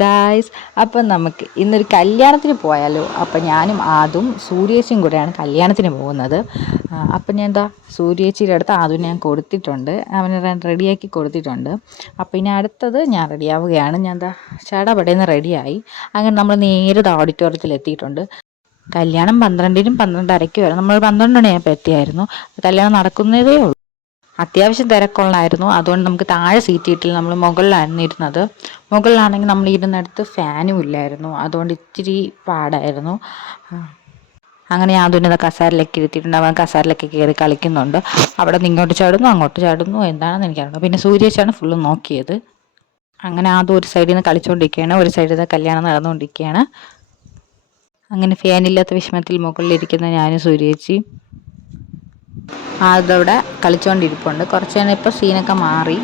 Guys, അപ്പം നമുക്ക് ഇന്നൊരു കല്യാണത്തിന് പോയാലോ. അപ്പം ഞാനും ആദും സൂര്യേച്ചിയും കൂടെയാണ് കല്യാണത്തിന് പോകുന്നത്. അപ്പം ഞാൻ എന്താ സൂര്യേച്ചിയുടെ അടുത്ത് ആദും ഞാൻ കൊടുത്തിട്ടുണ്ട്, അവനെ റെഡിയാക്കി കൊടുത്തിട്ടുണ്ട്. അപ്പം ഇനി അടുത്തത് ഞാൻ റെഡിയാവുകയാണ്. ഞാൻ എന്താ ചടപടേന്ന് റെഡിയായി. അങ്ങനെ നമ്മൾ നേരെ ഓഡിറ്റോറിയത്തിൽ എത്തിയിട്ടുണ്ട്. കല്യാണം 12-നും 12:30 വരെ, നമ്മൾ 12 മണിയായപ്പോൾ എത്തിയായിരുന്നു. കല്യാണം നടക്കുന്നതേ ഉള്ളൂ. അത്യാവശ്യം തിരക്കുള്ളായിരുന്നു. അതുകൊണ്ട് നമുക്ക് താഴെ സീറ്റ് കിട്ടില്ല, നമ്മൾ മുകളിലായിരുന്നു ഇരുന്നത്. മുകളിലാണെങ്കിൽ നമ്മൾ ഇരുന്നിടത്ത് ഫാനും ഇല്ലായിരുന്നു, അതുകൊണ്ട് ഇച്ചിരി പാടായിരുന്നു. അങ്ങനെ യാതൊരു കസാരയിലൊക്കെ ഇരുത്തിയിട്ടുണ്ട്. അവൻ കസാരയിലൊക്കെ കയറി കളിക്കുന്നുണ്ട്. അവിടെ നിന്ന് ഇങ്ങോട്ട് ചാടുന്നു, അങ്ങോട്ട് ചാടുന്നു, എന്താണെന്ന് എനിക്കറിയാം. പിന്നെ സൂര്യേച്ചാണ് ഫുള്ള് നോക്കിയത്. അങ്ങനെ ആദ്യം ഒരു സൈഡിൽ നിന്ന് കളിച്ചുകൊണ്ടിരിക്കുകയാണ്, ഒരു സൈഡിൽ നിന്ന് കല്യാണം നടന്നുകൊണ്ടിരിക്കുകയാണ്. അങ്ങനെ ഫാനില്ലാത്ത വിഷമത്തിൽ മുകളിലിരിക്കുന്ന ഞാനും സൂര്യേച്ചി അതവിടെ കളിച്ചുകൊണ്ടിരിപ്പുണ്ട്. കുറച്ച് നേരം ഇപ്പോൾ സീനൊക്കെ മാറി.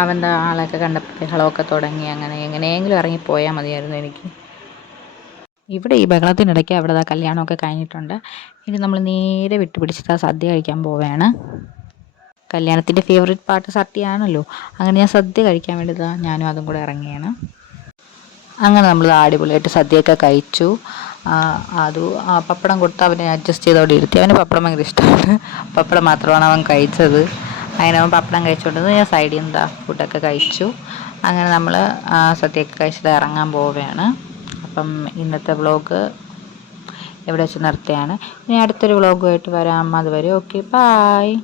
അവൻ്റെ ആളൊക്കെ കണ്ടപ്പോൾ ബഹളമൊക്കെ തുടങ്ങി. അങ്ങനെ എങ്ങനെയെങ്കിലും ഇറങ്ങിപ്പോയാൽ മതിയായിരുന്നു എനിക്ക്. ഇവിടെ ഈ ബഹളത്തിനിടയ്ക്ക് അവിടെ കല്യാണമൊക്കെ കഴിഞ്ഞിട്ടുണ്ട്. ഇനി നമ്മൾ നേരെ വിട്ടുപിടിച്ചിട്ട് സദ്യ കഴിക്കാൻ പോവുകയാണ്. കല്യാണത്തിൻ്റെ ഫേവറേറ്റ് പാർട്ട് സദ്യയാണല്ലോ. അങ്ങനെ ഞാൻ സദ്യ കഴിക്കാൻ വേണ്ടി ഞാനും അതും കൂടെ ഇറങ്ങിയാണ്. അങ്ങനെ നമ്മൾ അടിപൊളിയായിട്ട് സദ്യയൊക്കെ കഴിച്ചു. അത് പപ്പടം കൊടുത്ത് അവനെ അഡ്ജസ്റ്റ് ചെയ്തോടെ ഇരുത്തി. അവന് പപ്പടം ഭയങ്കര ഇഷ്ടമാണ്. പപ്പടം മാത്രമാണ് അവൻ കഴിച്ചത്. അങ്ങനെ അവൻ പപ്പടം കഴിച്ചുകൊണ്ടത് ഞാൻ സൈഡിൽ നിന്ന് ഫുഡൊക്കെ കഴിച്ചു. അങ്ങനെ നമ്മൾ സദ്യയൊക്കെ കഴിച്ചിട്ട് ഇറങ്ങാൻ പോവുകയാണ്. അപ്പം ഇന്നത്തെ വ്ളോഗ് എവിടെ വെച്ച് നിർത്തുകയാണ്. ഇനി അടുത്തൊരു വ്ളോഗുമായിട്ട് വരാം. അതുവരെ ഓക്കെ, ബായ്.